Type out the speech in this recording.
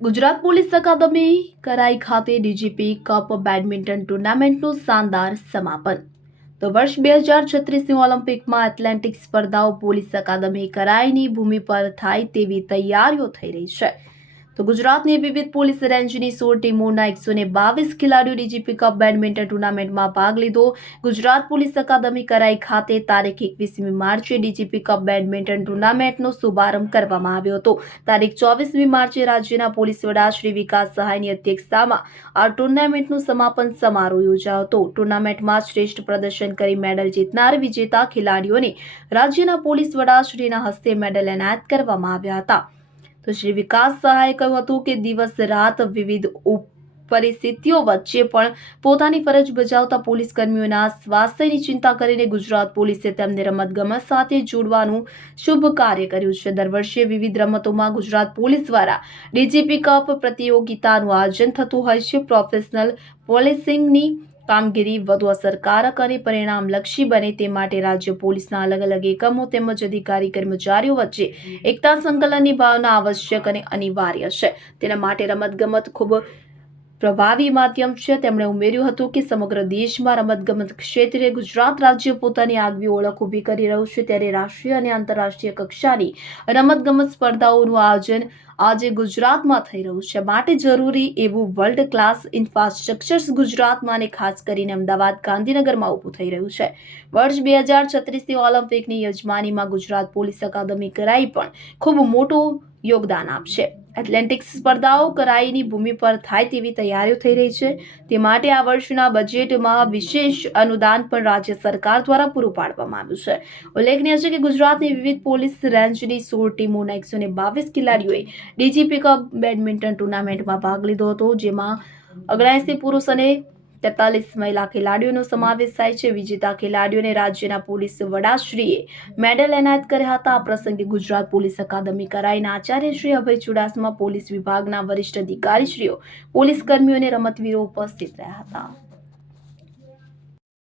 Gujarat police અકાદમી કરાઈ ખાતે DGP cup badminton ટુર્નામેન્ટનું શાનદાર સમાપન. તો વર્ષ બે હજાર છત્રીસની ઓલિમ્પિકમાં એથ્લેટિક સ્પર્ધાઓ પોલીસ અકાદમી કરાઈની ભૂમિ પર થાય તેવી તૈયારીઓ થઈ રહી છે. તો ગુજરાતની વિવિધ પોલીસ રેન્જની સોળ ટીમોના એકસો ને બાવીસ ખેલાડીઓ ડીજીપી કપ બેડમિન્ટન ટુર્નામેન્ટમાં ભાગ લીધો. ગુજરાત પોલીસ અકાદમી કરાઈ ખાતે તારીખ એકવીસમી માર્ચે ડીજીપી કપ બેડમિન્ટન ટુર્નામેન્ટનો શુભારંભ કરવામાં આવ્યો હતો. તારીખ ચોવીસમી માર્ચે રાજ્યના પોલીસ વડા શ્રી વિકાસ સહાયની અધ્યક્ષતામાં આ ટુર્નામેન્ટનું સમાપન સમારોહ યોજાયો હતો. ટુર્નામેન્ટમાં શ્રેષ્ઠ પ્રદર્શન કરી મેડલ જીતનાર વિજેતા ખેલાડીઓને રાજ્યના પોલીસ વડા શ્રીના હસ્તે મેડલ એનાયત કરવામાં આવ્યા હતા. તો શ્રી વિકાસ સહાયે કહ્યું હતું કે દિવસ રાત વિવિધ પરિસ્થિતિઓ વચ્ચે પણ પોતાની ફરજ બજાવતા પોલીસ કર્મીઓના સ્વાસ્થ્યની ચિંતા કરીને ગુજરાત પોલીસે તેમને રમતગમત સાથે જોડવાનું શુભ કાર્ય કર્યું છે. દર વર્ષે વિવિધ રમતોમાં ગુજરાત પોલીસ દ્વારા ડીજીપી કપ પ્રતિયોગિતાનું આયોજન થતું હોય છે. પ્રોફેશનલ પોલીસિંગની કામગીરી વધુ અસરકારક અને પરિણામલક્ષી બને તે માટે રાજ્ય પોલીસના અલગ અલગ એકમો તેમજ અધિકારી કર્મચારીઓ વચ્ચે એકતા સંકલનની ભાવના આવશ્યક અને અનિવાર્ય છે. તેના માટે રમતગમત ખૂબ પ્રભાવી માધ્યમ છે. તેમણે ઉમેર્યું હતું કે સમગ્ર દેશમાં રમતગમત ક્ષેત્રે ગુજરાત રાજ્ય પોતાની આગવી ઓળખ ઊભી કરી રહ્યું છે. ત્યારે રાષ્ટ્રીય અને આંતરરાષ્ટ્રીય કક્ષાની રમતગમત સ્પર્ધાઓનું આયોજન આજે ગુજરાતમાં થઈ રહ્યું છે. માટે જરૂરી એવું વર્લ્ડ ક્લાસ ઇન્ફ્રાસ્ટ્રક્ચર્સ ગુજરાતમાં અને ખાસ કરીને અમદાવાદ, ગાંધીનગરમાં ઊભું થઈ રહ્યું છે. વર્ષ બે હજાર છત્રીસની ઓલિમ્પિકની યજમાનીમાં ગુજરાત પોલીસ અકાદમી કરાઈ પણ ખૂબ મોટું યોગદાન આપશે. એથ્લેટિક્સ સ્પર્ધાઓ કરાઈની ભૂમિ પર થાય તેવી તૈયારીઓ થઈ રહી છે. તે માટે આ વર્ષના બજેટમાં વિશેષ અનુદાન પણ રાજ્ય સરકાર દ્વારા પૂરું પાડવામાં આવ્યું છે. ઉલ્લેખનીય છે કે ગુજરાતની વિવિધ પોલીસ રેન્જની સોળ ટીમોના એકસો ને બાવીસ ખેલાડીઓએ ડીજીપી કપ બેડમિન્ટન ટુર્નામેન્ટમાં ભાગ લીધો હતો, જેમાં ઓગણસી પુરુષ અને તેતાલીસ મહિલા ખેલાડીઓનો સમાવેશ થાય છે. વિજેતા ખેલાડીઓને રાજ્યના પોલીસ વડાશ્રીએ મેડલ એનાયત કર્યા હતા. આ પ્રસંગે ગુજરાત પોલીસ અકાદમી કરાઈના આચાર્ય શ્રી અભય ચુડાસમા, પોલીસ વિભાગના વરિષ્ઠ અધિકારીશ્રીઓ પોલીસ કર્મીઓને રમતવીરો ઉપસ્થિત રહ્યા હતા.